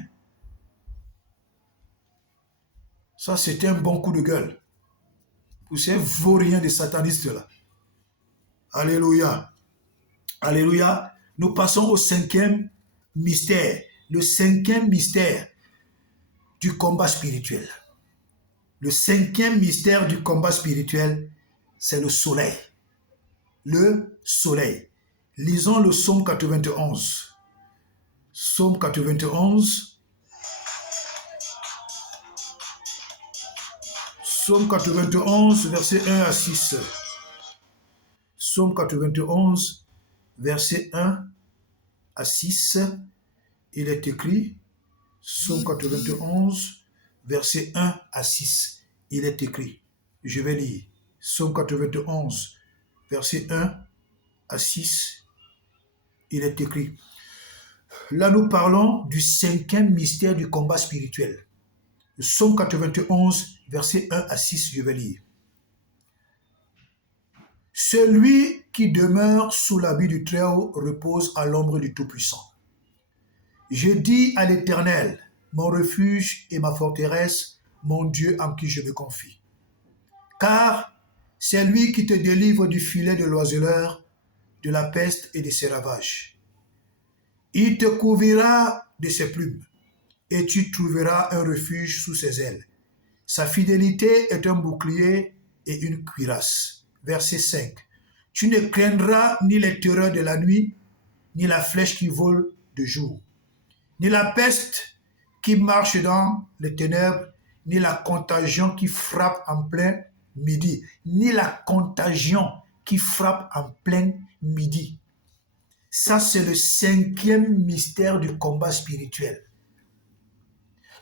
Ça, c'était un bon coup de gueule pour ces vauriens des satanistes-là. Alléluia. Alléluia. Nous passons au 5e mystère. Le cinquième mystère du combat spirituel. Le cinquième mystère du combat spirituel, c'est le soleil. Le soleil. Lisons le psaume 91. Psaume 91. Psaume 91, verset 1 à 6. Psaume 91, verset 1 à 6. Il est écrit, Psaume 91, verset 1 à 6. Il est écrit, je vais lire, Psaume 91, verset 1 à 6. Il est écrit. Là, nous parlons du cinquième mystère du combat spirituel. Le Psaume 91, verset 1 à 6, je vais lire. Celui qui demeure sous l'habit du Très-Haut repose à l'ombre du Tout-Puissant. Je dis à l'Éternel, mon refuge et ma forteresse, mon Dieu en qui je me confie. Car c'est lui qui te délivre du filet de l'oiseleur, de la peste et de ses ravages. Il te couvrira de ses plumes, et tu trouveras un refuge sous ses ailes. Sa fidélité est un bouclier et une cuirasse. Verset 5. Tu ne craindras ni les terreurs de la nuit, ni la flèche qui vole de jour, ni la peste qui marche dans les ténèbres, ni la contagion qui frappe en plein midi, ni la contagion qui frappe en plein midi. Ça, c'est le cinquième mystère du combat spirituel,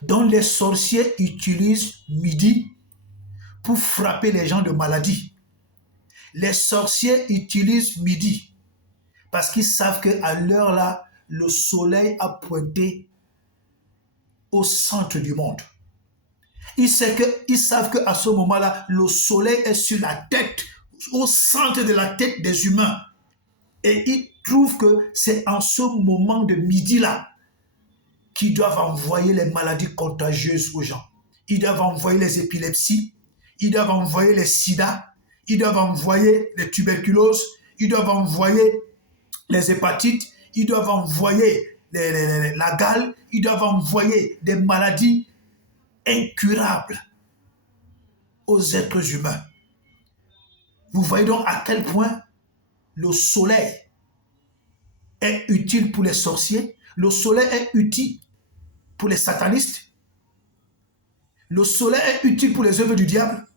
dont les sorciers utilisent midi pour frapper les gens de maladie. Les sorciers utilisent midi parce qu'ils savent qu'à l'heure là, le soleil a pointé au centre du monde. Ils savent qu'à ce moment-là, le soleil est sur la tête, au centre de la tête des humains. Et ils trouvent que c'est en ce moment de midi-là qu'ils doivent envoyer les maladies contagieuses aux gens. Ils doivent envoyer les épilepsies, ils doivent envoyer les sida, ils doivent envoyer les tuberculoses, ils doivent envoyer les hépatites, ils doivent envoyer la gale, ils doivent envoyer des maladies incurables aux êtres humains. Vous voyez donc à quel point le soleil est utile pour les sorciers, le soleil est utile pour les satanistes, le soleil est utile pour les œuvres du diable.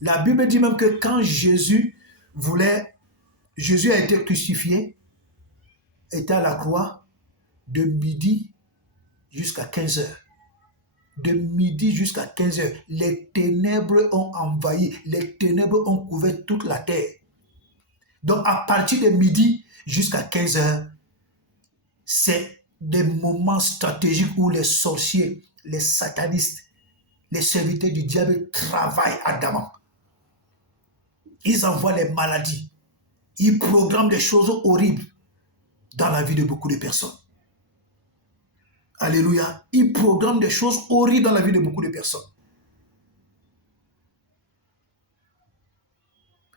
La Bible dit même que quand Jésus a été crucifié, était à la croix de midi jusqu'à 15 heures. De midi jusqu'à 15 heures, les ténèbres ont envahi, les ténèbres ont couvert toute la terre. Donc à partir de midi jusqu'à 15 heures, c'est des moments stratégiques où les sorciers, les satanistes, les serviteurs du diable travaillent ardemment. Ils envoient les maladies, ils programment des choses horribles dans la vie de beaucoup de personnes. Alléluia. Ils programment des choses horribles dans la vie de beaucoup de personnes.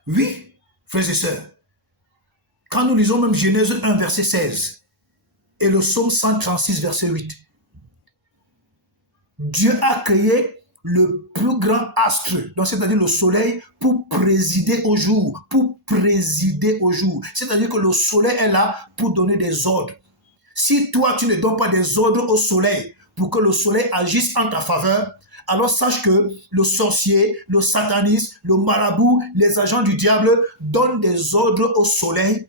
Oui, frères et sœurs, quand nous lisons même Genèse 1, verset 16, et le psaume 136, verset 8, Dieu a créé le plus grand astre, donc c'est-à-dire le soleil, pour présider au jour, C'est-à-dire que le soleil est là pour donner des ordres. Si toi, tu ne donnes pas des ordres au soleil pour que le soleil agisse en ta faveur, alors sache que le sorcier, le sataniste, le marabout, les agents du diable donnent des ordres au soleil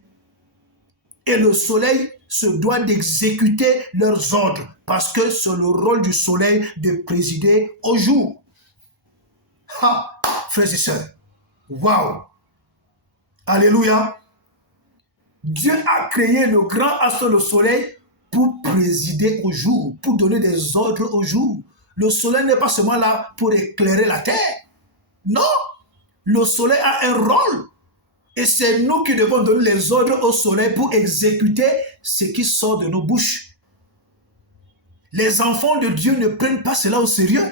et le soleil se doit d'exécuter leurs ordres parce que c'est le rôle du soleil de présider au jour. Ha, frères et sœurs, waouh, alléluia. Dieu a créé le grand astre, le soleil, pour présider au jour, pour donner des ordres au jour. Le soleil n'est pas seulement là pour éclairer la terre. Non, le soleil a un rôle. Et c'est nous qui devons donner les ordres au soleil pour exécuter ce qui sort de nos bouches. Les enfants de Dieu ne prennent pas cela au sérieux.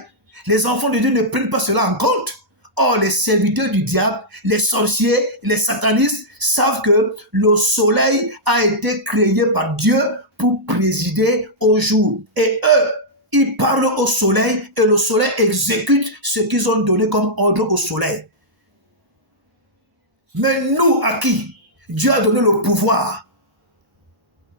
Les enfants de Dieu ne prennent pas cela en compte. Or, les serviteurs du diable, les sorciers, les satanistes savent que le soleil a été créé par Dieu pour présider au jour. Et eux, ils parlent au soleil et le soleil exécute ce qu'ils ont donné comme ordre au soleil. Mais nous, à qui Dieu a donné le pouvoir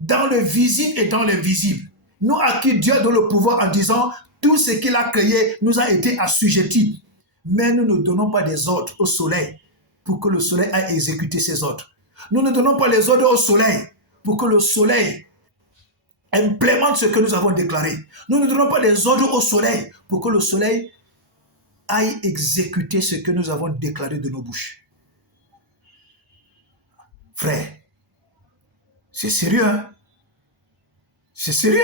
dans le visible et dans l'invisible. Nous, à qui Dieu a donné le pouvoir en disant tout ce qu'il a créé nous a été assujetti. Mais nous ne donnons pas des ordres au soleil pour que le soleil aille exécuter ses ordres. Nous ne donnons pas les ordres au soleil pour que le soleil implémente ce que nous avons déclaré. Nous ne donnons pas les ordres au soleil pour que le soleil aille exécuter ce que nous avons déclaré de nos bouches. Frère, c'est sérieux, hein? C'est sérieux.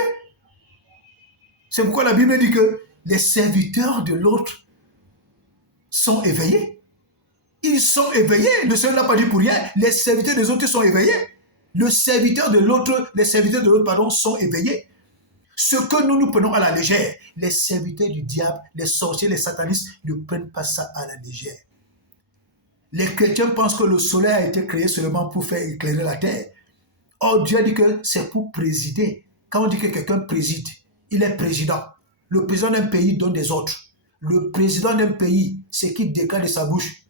C'est pourquoi la Bible dit que les serviteurs de l'autre sont éveillés. Ils sont éveillés. Le Seigneur n'a pas dit pour rien. Les serviteurs des autres sont éveillés. Les serviteurs de l'autre, sont éveillés. Ce que nous prenons à la légère, les serviteurs du diable, les sorciers, les satanistes ne prennent pas ça à la légère. Les chrétiens pensent que le soleil a été créé seulement pour faire éclairer la terre. Or, Dieu a dit que c'est pour présider. Quand on dit que quelqu'un préside, il est président. Le président d'un pays donne des ordres. Le président d'un pays, ce qu'il déclare de sa bouche,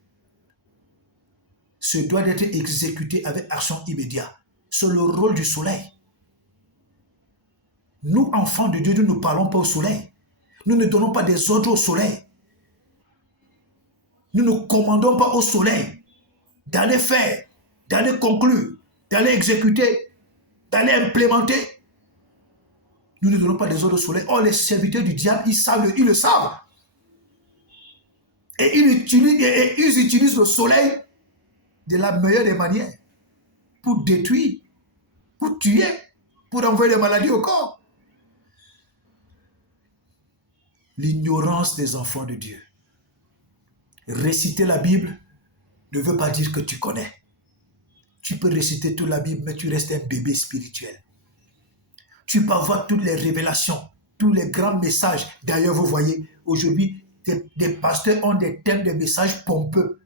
se doit d'être exécuté avec action immédiate. C'est le rôle du soleil. Nous, enfants de Dieu, nous ne parlons pas au soleil. Nous ne donnons pas des ordres au soleil. Nous ne commandons pas au soleil d'aller faire, d'aller conclure, d'aller exécuter, d'aller implémenter. Nous ne donnons pas des ordres au soleil. Or, les serviteurs du diable, ils le savent. Et ils utilisent le soleil de la meilleure des manières pour détruire, pour tuer, pour envoyer des maladies au corps. L'ignorance des enfants de Dieu. Réciter la Bible ne veut pas dire que tu connais. Tu peux réciter toute la Bible, mais tu restes un bébé spirituel. Tu peux avoir toutes les révélations, tous les grands messages. D'ailleurs, vous voyez, aujourd'hui, des pasteurs ont des thèmes de messages pompeux.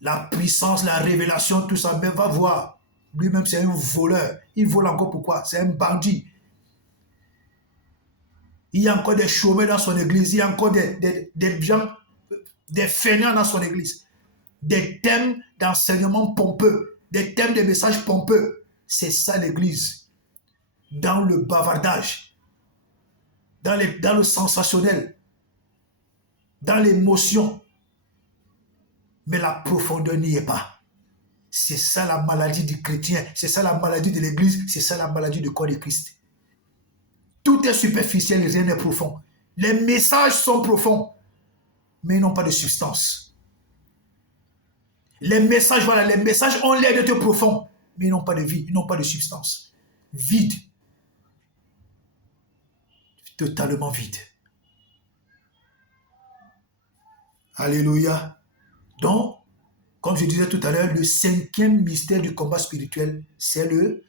La puissance, la révélation, tout ça, mais va voir. Lui-même, c'est un voleur. Il vole encore pourquoi? C'est un bandit. Il y a encore des chômeurs dans son église. Il y a encore des gens, des fainéants dans son église. Des thèmes d'enseignement pompeux. Des thèmes de messages pompeux. C'est ça l'église. Dans le bavardage. Dans le sensationnel. Dans l'émotion. Mais la profondeur n'y est pas. C'est ça la maladie du chrétien. C'est ça la maladie de l'église. C'est ça la maladie du corps de Christ. Tout est superficiel, rien n'est profond. Les messages sont profonds, mais ils n'ont pas de substance. Les messages ont l'air d'être profonds, mais ils n'ont pas de vie, ils n'ont pas de substance. Vide. Totalement vide. Alléluia. Donc, comme je disais tout à l'heure, le 5e mystère du combat spirituel, c'est le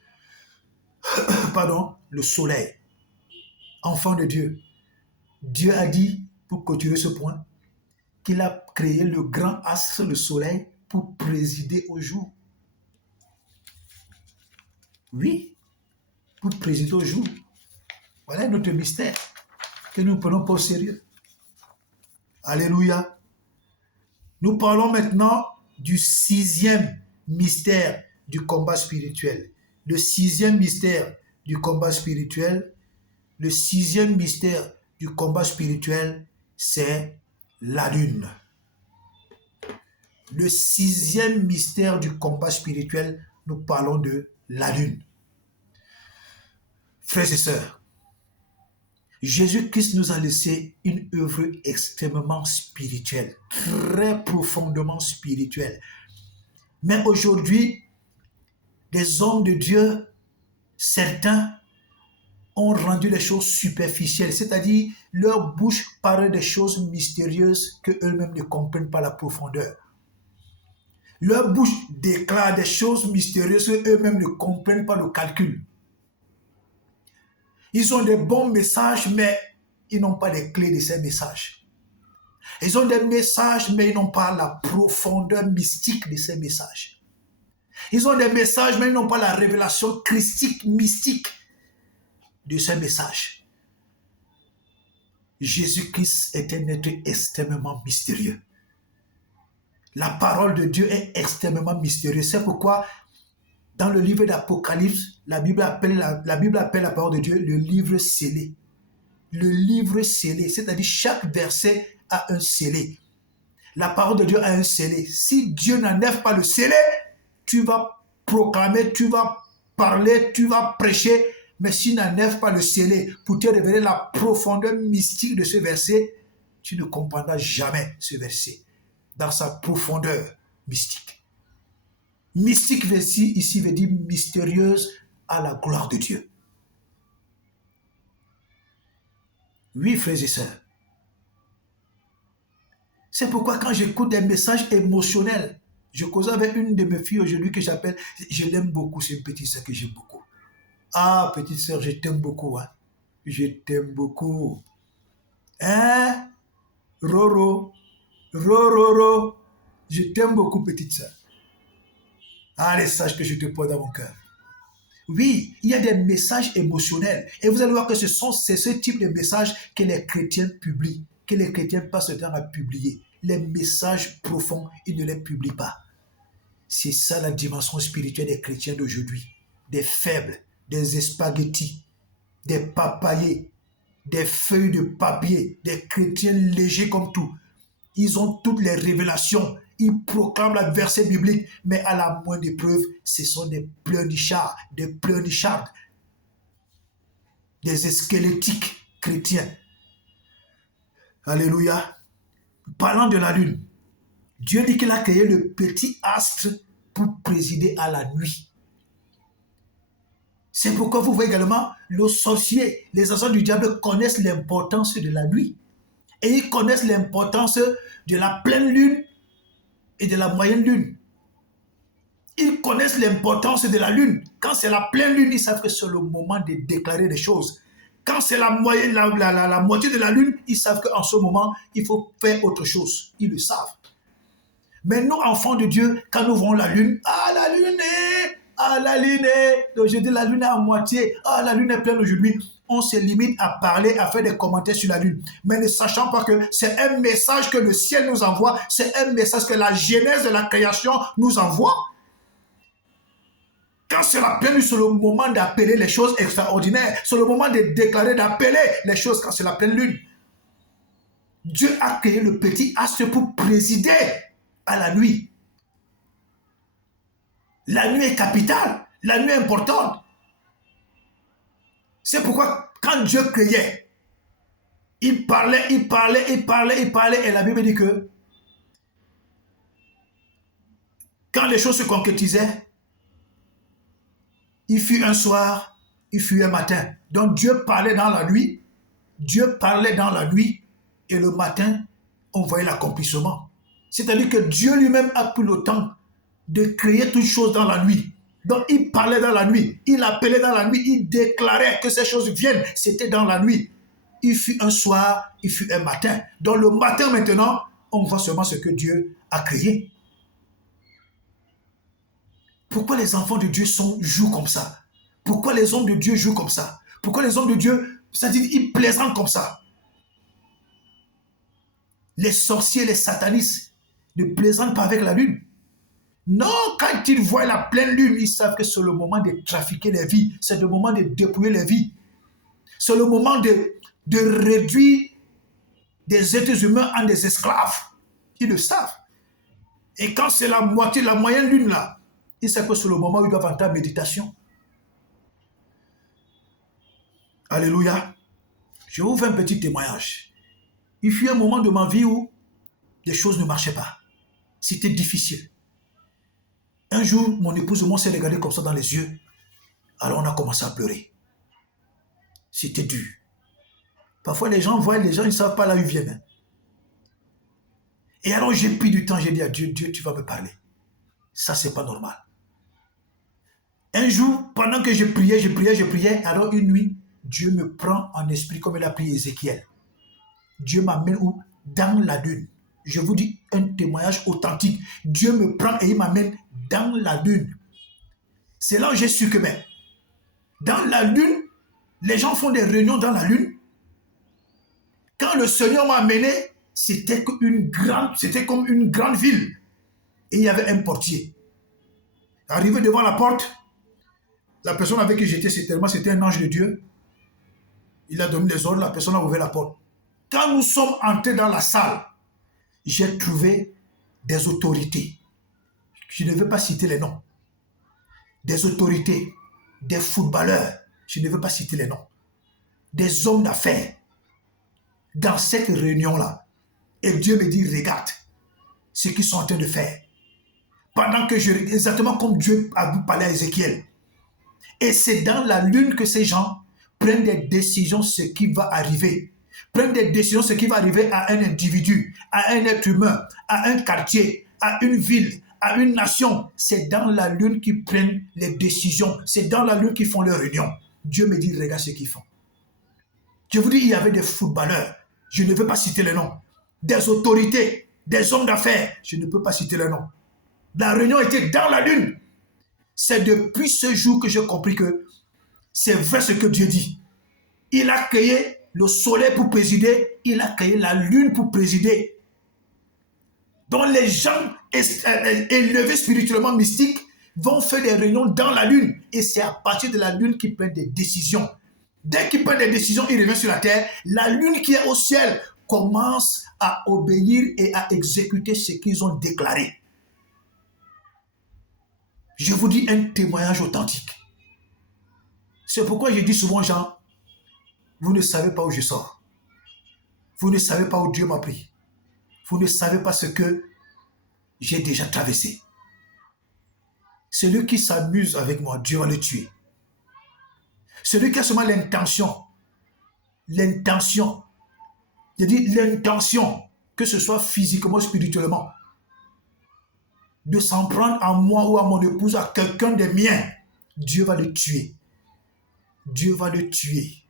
soleil. Enfant de Dieu. Dieu a dit, pour clôturer ce point, qu'il a créé le grand astre, le soleil, pour présider au jour. Oui, pour présider au jour. Voilà notre mystère que nous ne prenons pas au sérieux. Alléluia. Nous parlons maintenant du 6e mystère du combat spirituel. Le 6e mystère du combat spirituel, le 6e mystère du combat spirituel, c'est la lune. Le 6e mystère du combat spirituel, nous parlons de la lune. Frères et sœurs, Jésus-Christ nous a laissé une œuvre extrêmement spirituelle, très profondément spirituelle. Mais aujourd'hui, des hommes de Dieu, certains, ont rendu les choses superficielles, c'est-à-dire leur bouche parle des choses mystérieuses qu'eux-mêmes ne comprennent pas la profondeur. Leur bouche déclare des choses mystérieuses qu'eux-mêmes ne comprennent pas le calcul. Ils ont des bons messages, mais ils n'ont pas les clés de ces messages. Ils ont des messages, mais ils n'ont pas la profondeur mystique de ces messages. Ils ont des messages, mais ils n'ont pas la révélation christique, mystique de ces messages. Jésus-Christ est un être extrêmement mystérieux. La parole de Dieu est extrêmement mystérieuse. C'est pourquoi, dans le livre d'Apocalypse, la Bible appelle la parole de Dieu le livre scellé. Le livre scellé, c'est-à-dire chaque verset a un scellé. La parole de Dieu a un scellé. Si Dieu n'enlève pas le scellé, tu vas proclamer, tu vas parler, tu vas prêcher, mais s'il n'enlève pas le scellé pour te révéler la profondeur mystique de ce verset, tu ne comprendras jamais ce verset dans sa profondeur mystique. Mystique ici veut dire mystérieuse à la gloire de Dieu. Oui, frères et sœurs. C'est pourquoi quand j'écoute des messages émotionnels, je causais avec une de mes filles aujourd'hui que j'appelle, je l'aime beaucoup, c'est une petite sœur que j'aime beaucoup. Ah, petite sœur, je t'aime beaucoup, hein. Je t'aime beaucoup. Hein? Roro, Roro, je t'aime beaucoup, petite sœur. Allez, sache que je te porte dans mon cœur. Oui, il y a des messages émotionnels. Et vous allez voir que c'est ce type de messages que les chrétiens publient, que les chrétiens passent le temps à publier. Les messages profonds, ils ne les publient pas. C'est ça la dimension spirituelle des chrétiens d'aujourd'hui. Des faibles, des spaghettis, des papayers, des feuilles de papier, des chrétiens légers comme tout. Ils ont toutes les révélations. Ils proclament la verset biblique, mais à la moindre épreuve, ce sont des pleurnichards, des squelettiques chrétiens. Alléluia. Parlant de la lune, Dieu dit qu'il a créé le petit astre pour présider à la nuit. C'est pourquoi vous voyez également, les sorciers, les agents du diable connaissent l'importance de la nuit. Et ils connaissent l'importance de la pleine lune et de la moyenne lune. Ils connaissent l'importance de la lune. Quand c'est la pleine lune, ils savent que c'est le moment de déclarer des choses. Quand c'est la moitié de la lune, ils savent qu'en ce moment, il faut faire autre chose. Ils le savent. Mais nous, enfants de Dieu, quand nous voyons la lune, la lune est, aujourd'hui la lune est à moitié, la lune est pleine aujourd'hui, on se limite à parler, à faire des commentaires sur la lune. Mais ne sachant pas que c'est un message que le ciel nous envoie, c'est un message que la genèse de la création nous envoie. Quand c'est la pleine lune, c'est le moment d'appeler les choses extraordinaires, c'est le moment de déclarer, d'appeler les choses quand c'est la pleine lune. Dieu a créé le petit astre pour présider à la nuit. La nuit est capitale, la nuit est importante. C'est pourquoi quand Dieu créait, il parlait, et la Bible dit que quand les choses se concrétisaient, il fut un soir, il fut un matin. Donc Dieu parlait dans la nuit, et le matin, on voyait l'accomplissement. C'est-à-dire que Dieu lui-même a pris le temps de créer toutes choses dans la nuit. Donc il parlait dans la nuit, il appelait dans la nuit, il déclarait que ces choses viennent. C'était dans la nuit. Il fut un soir, il fut un matin. Donc le matin maintenant, on voit seulement ce que Dieu a créé. Pourquoi les enfants de Dieu jouent comme ça? Pourquoi les hommes de Dieu jouent comme ça? Pourquoi les hommes de Dieu, c'est-à-dire ils plaisantent comme ça? Les sorciers, les satanistes ne plaisantent pas avec la lune. Non, quand ils voient la pleine lune, ils savent que c'est le moment de trafiquer les vies. C'est le moment de dépouiller les vies. C'est le moment de réduire des êtres humains en des esclaves. Ils le savent. Et quand c'est la moyenne lune là, ils savent que c'est le moment où ils doivent entrer en méditation. Alléluia. Je vous fais un petit témoignage. Il fut un moment de ma vie où les choses ne marchaient pas. C'était difficile. Un jour, mon épouse et moi s'est regardé comme ça dans les yeux. Alors on a commencé à pleurer. C'était dur. Parfois les gens voient, ils ne savent pas là où ils viennent. Et alors j'ai pris du temps, j'ai dit à Dieu, Dieu, tu vas me parler. Ça, c'est pas normal. Un jour, pendant que je priais, alors une nuit, Dieu me prend en esprit comme il a pris Ézéchiel. Dieu m'amène où? Dans la lune. Je vous dis un témoignage authentique. Dieu me prend et il m'amène dans la lune. C'est là où j'ai su que, mais, dans la lune, les gens font des réunions dans la lune. Quand le Seigneur m'a amené, c'était comme une grande ville. Et il y avait un portier. Arrivé devant la porte, la personne avec qui j'étais, c'était un ange de Dieu. Il a donné les ordres, la personne a ouvert la porte. Quand nous sommes entrés dans la salle, j'ai trouvé des autorités. Je ne veux pas citer les noms. Des autorités, des footballeurs, je ne veux pas citer les noms. Des hommes d'affaires. Dans cette réunion-là. Et Dieu me dit, regarde ce qu'ils sont en train de faire. Pendant que exactement comme Dieu a parlé à Ézéchiel. Et c'est dans la lune que ces gens prennent des décisions, ce qui va arriver. Prennent des décisions, ce qui va arriver à un individu, à un être humain, à un quartier, à une ville, à une nation. C'est dans la lune qu'ils prennent les décisions. C'est dans la lune qu'ils font leurs réunions. Dieu me dit, regarde ce qu'ils font. Je vous dis, il y avait des footballeurs. Je ne veux pas citer les noms. Des autorités, des hommes d'affaires. Je ne peux pas citer les noms. La réunion était dans la lune. C'est depuis ce jour que j'ai compris que c'est vrai ce que Dieu dit. Il a créé le soleil pour présider. Il a créé la lune pour présider. Donc les gens élevés spirituellement mystiques vont faire des réunions dans la lune. Et c'est à partir de la lune qu'ils prennent des décisions. Dès qu'ils prennent des décisions, ils reviennent sur la terre. La lune qui est au ciel commence à obéir et à exécuter ce qu'ils ont déclaré. Je vous dis un témoignage authentique. C'est pourquoi je dis souvent aux gens, vous ne savez pas où je sors. Vous ne savez pas où Dieu m'a pris. Vous ne savez pas ce que j'ai déjà traversé. Celui qui s'amuse avec moi, Dieu va le tuer. Celui qui a seulement l'intention, je dis l'intention, que ce soit physiquement, spirituellement, de s'en prendre à moi ou à mon épouse, à quelqu'un des miens, Dieu va le tuer. Dieu va le tuer.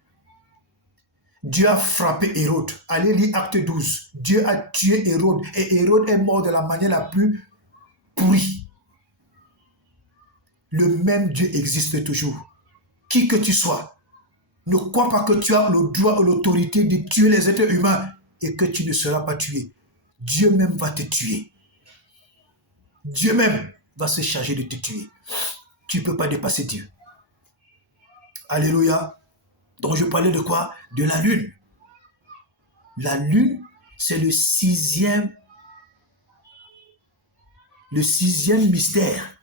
Dieu a frappé Hérode. Allez lire Acte 12. Dieu a tué Hérode et Hérode est mort de la manière la plus pourrie. Le même Dieu existe toujours. Qui que tu sois, ne crois pas que tu as le droit ou l'autorité de tuer les êtres humains et que tu ne seras pas tué. Dieu même va te tuer. Dieu même va se charger de te tuer. Tu ne peux pas dépasser Dieu. Alléluia. Donc je parlais de quoi? De la lune. La lune, c'est le sixième mystère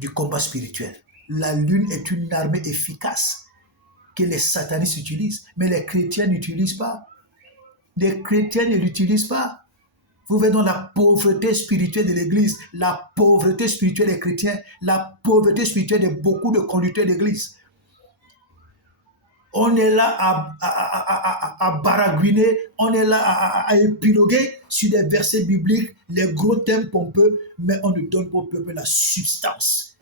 du combat spirituel. La lune est une armée efficace que les satanistes utilisent, mais les chrétiens n'utilisent pas. Les chrétiens ne l'utilisent pas. Vous voyez donc la pauvreté spirituelle de l'Église, la pauvreté spirituelle des chrétiens, la pauvreté spirituelle de beaucoup de conducteurs d'Église. On est là à baragouiner, on est là à épiloguer sur des versets bibliques, les gros thèmes pompeux, mais on ne donne pas au peuple la substance.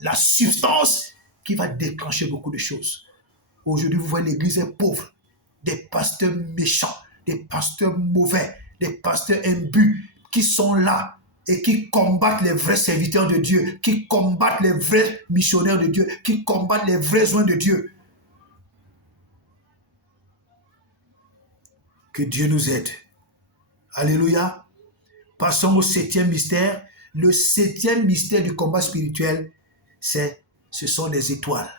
La substance qui va déclencher beaucoup de choses. Aujourd'hui, vous voyez, l'Église est pauvre. Des pasteurs méchants, des pasteurs mauvais, des pasteurs imbus qui sont là et qui combattent les vrais serviteurs de Dieu, qui combattent les vrais missionnaires de Dieu, qui combattent les vrais oins de Dieu. Que Dieu nous aide. Alléluia. Passons au septième mystère. Le septième mystère du combat spirituel, ce sont les étoiles.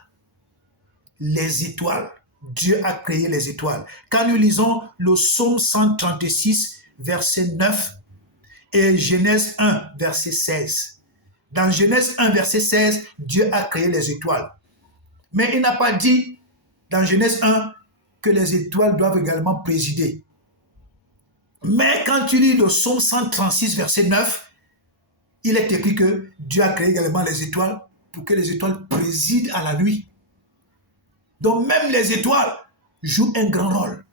Les étoiles. Dieu a créé les étoiles. Quand nous lisons le psaume 136, verset 9 et Genèse 1, verset 16. Dans Genèse 1, verset 16, Dieu a créé les étoiles. Mais il n'a pas dit dans Genèse 1 que les étoiles doivent également présider. Mais quand tu lis le psaume 136, verset 9, il est écrit que Dieu a créé également les étoiles pour que les étoiles président à la nuit. Donc même les étoiles jouent un grand rôle.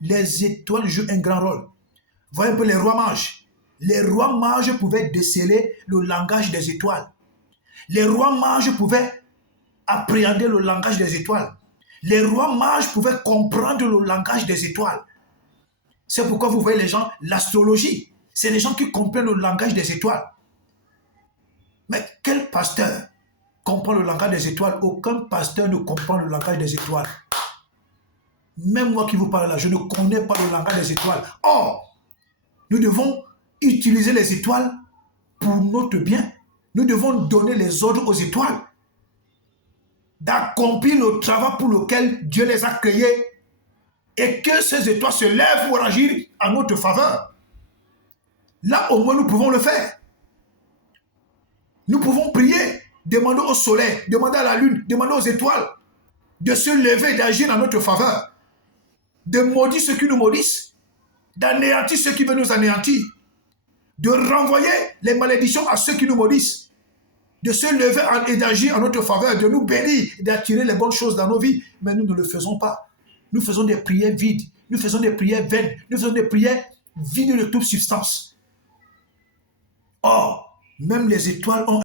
Les étoiles jouent un grand rôle. Voyez un peu les rois mages. Les rois mages pouvaient déceler le langage des étoiles. Les rois mages pouvaient appréhender le langage des étoiles. Les rois mages pouvaient comprendre le langage des étoiles. C'est pourquoi vous voyez les gens, l'astrologie, c'est les gens qui comprennent le langage des étoiles. Mais quel pasteur comprend le langage des étoiles. Aucun pasteur ne comprend le langage des étoiles. Même moi qui vous parle là, je ne connais pas le langage des étoiles. Or, nous devons utiliser les étoiles pour notre bien. Nous devons donner les ordres aux étoiles d'accomplir le travail pour lequel Dieu les a créés et que ces étoiles se lèvent pour agir en notre faveur. Là, au moins, nous pouvons le faire. Nous pouvons prier, demander au soleil, demander à la lune, demander aux étoiles de se lever et d'agir en notre faveur, de maudire ceux qui nous maudissent, d'anéantir ceux qui veulent nous anéantir, de renvoyer les malédictions à ceux qui nous maudissent, de se lever et d'agir en notre faveur, de nous bénir, d'attirer les bonnes choses dans nos vies. Mais nous ne le faisons pas. Nous faisons des prières vides, nous faisons des prières vaines, nous faisons des prières vides de toute substance. Or, même les étoiles ont